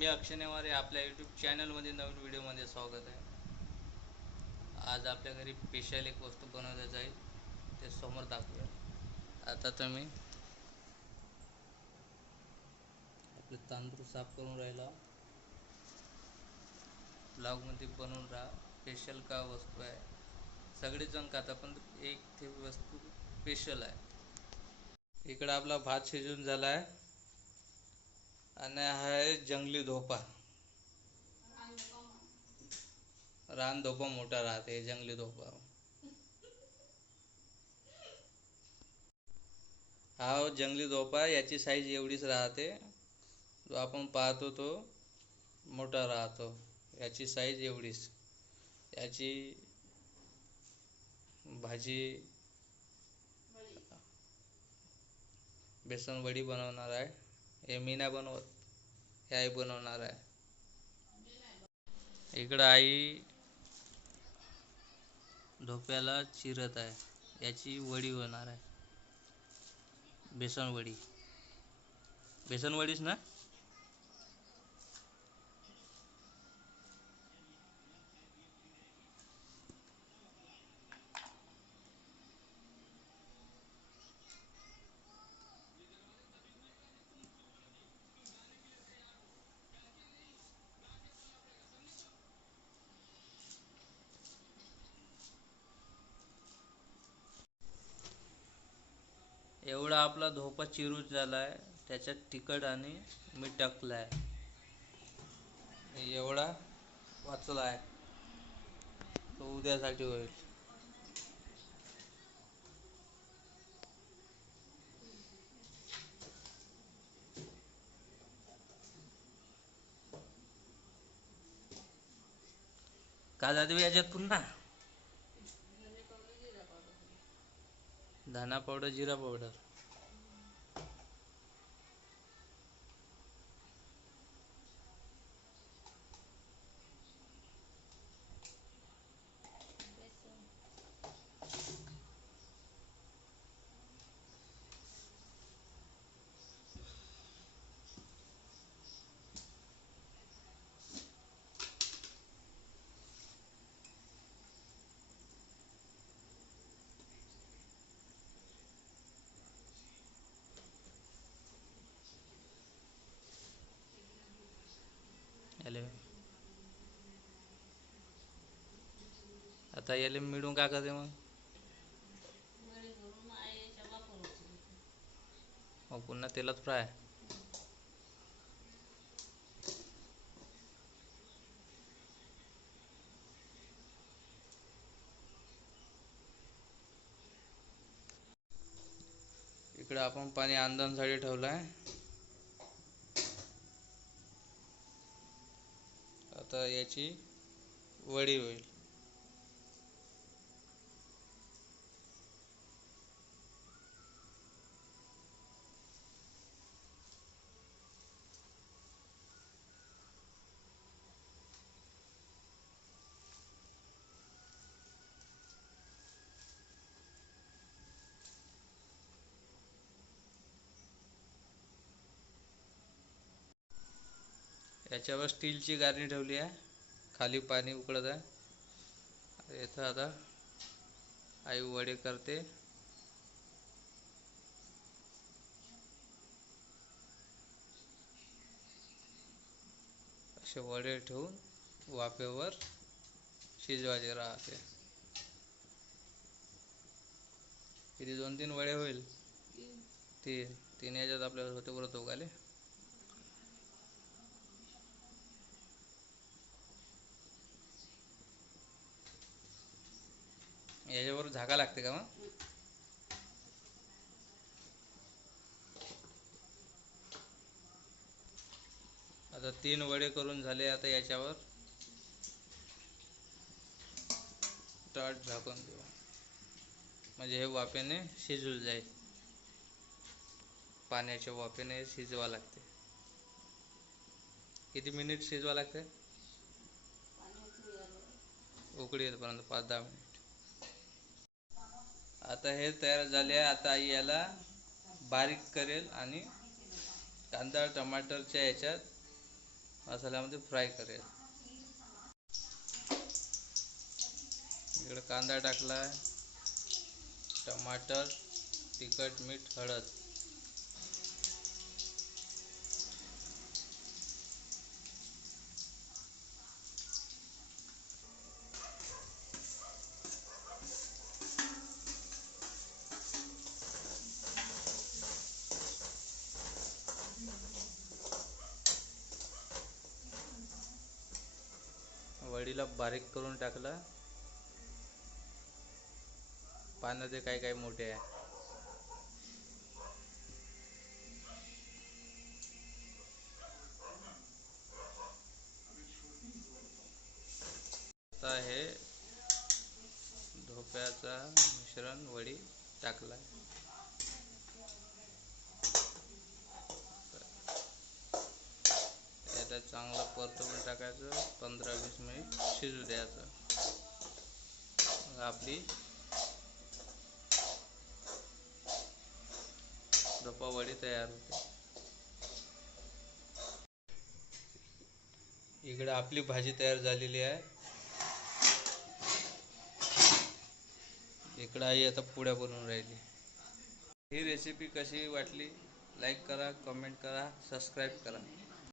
मी अक्षय नेवारे आपल्या यूट्यूब चॅनलमध्ये नवीन व्हिडिओमध्ये स्वागत आहे. आज आपल्या घरी स्पेशल एक वस्तू बनवल्या जाईल ते समोर दाखवूया. आता तुम्ही आपले तांदूळ साफ करून राहिला. ब्लॉगमध्ये बनवून राहा. स्पेशल का वस्तू आहे? सगळेजण जण खाता पण एक ते वस्तू स्पेशल आहे. इकडं आपला भात शिजून झाला आहे आणि हा आहे जंगली धोपा रान धोपा मोठा राहते जंगली धोपा हा हो जंगली धोपा याची साईज एवढीच राहते जो आपण पाहतो तो मोठा राहतो याची साईज एवढीच याची भाजी बेसन वडी बनवणार आहे हे मी नाही बनवत. हे आई बनवणार आहे. इकडं आई धोप्याला चिरत आहे. याची वडी होणार आहे. बेसन वडी बेसन वडीच ना? एवढा आपला धोपा चिरूच झाला आहे त्याच्यात तिखट आणि मीठ टाकलं आहे एवढा वाचला आहे तो उद्यासाठी होईल. का जाते याच्यात पुन्हा? धना पावडर जिरा पावडर याले आता याले मिळून का करते मग? पुन्हा तेलात फ्राय इकडे आपण पाणी आंदनसाठी ठेवलं आहे आता याची वडी होईल. याच्यावर स्टीलची गारणी ठेवली आहे. खाली पाणी उकळत आहे. इथं आता आई वडे करते. असे वडे ठेवून वाफेवर शिजवायचे राहते. किती दोन तीन वडे होईल? तीन. तीन. याच्यात आपल्याला होते बरोबर दोघाले याच्यावर झाका लागते का मग? आता तीन वडे करून झाले आता याच्यावर. ताट झाकून देऊ. म्हणजे हे वाफेने शिजू जाईल. पाण्याच्या वाफेने शिजवा लागते. किती मिनिट शिजवा लागते? उकळी येतपर्यंत पाच दहा मिनिट. आता हे तयार झाले आता आई याला बारीक करेल आणि कांदा टमाटरच्या याच्यात मसाल्यामध्ये फ्राय करेल. इकडं कांदा टाकला टमाटर तिखट मीठ हळद. वडीला बारीक करून टाकला. पानं ते काही काही मोठे आहे. आता हे धोप्याचा मिश्रण वडी टाकला याला चांगलं परतवून टाकायचं पंधरा वीस मिनिट शिजू द्यायचं. मग आपली धपावडी तयार होते. इकडे आपली भाजी तयार झालेली आहे. इकडं आई आता पुड्या बनवून राहिली. ही रेसिपी कशी वाटली? लाईक करा कमेंट करा सबस्क्राईब करा.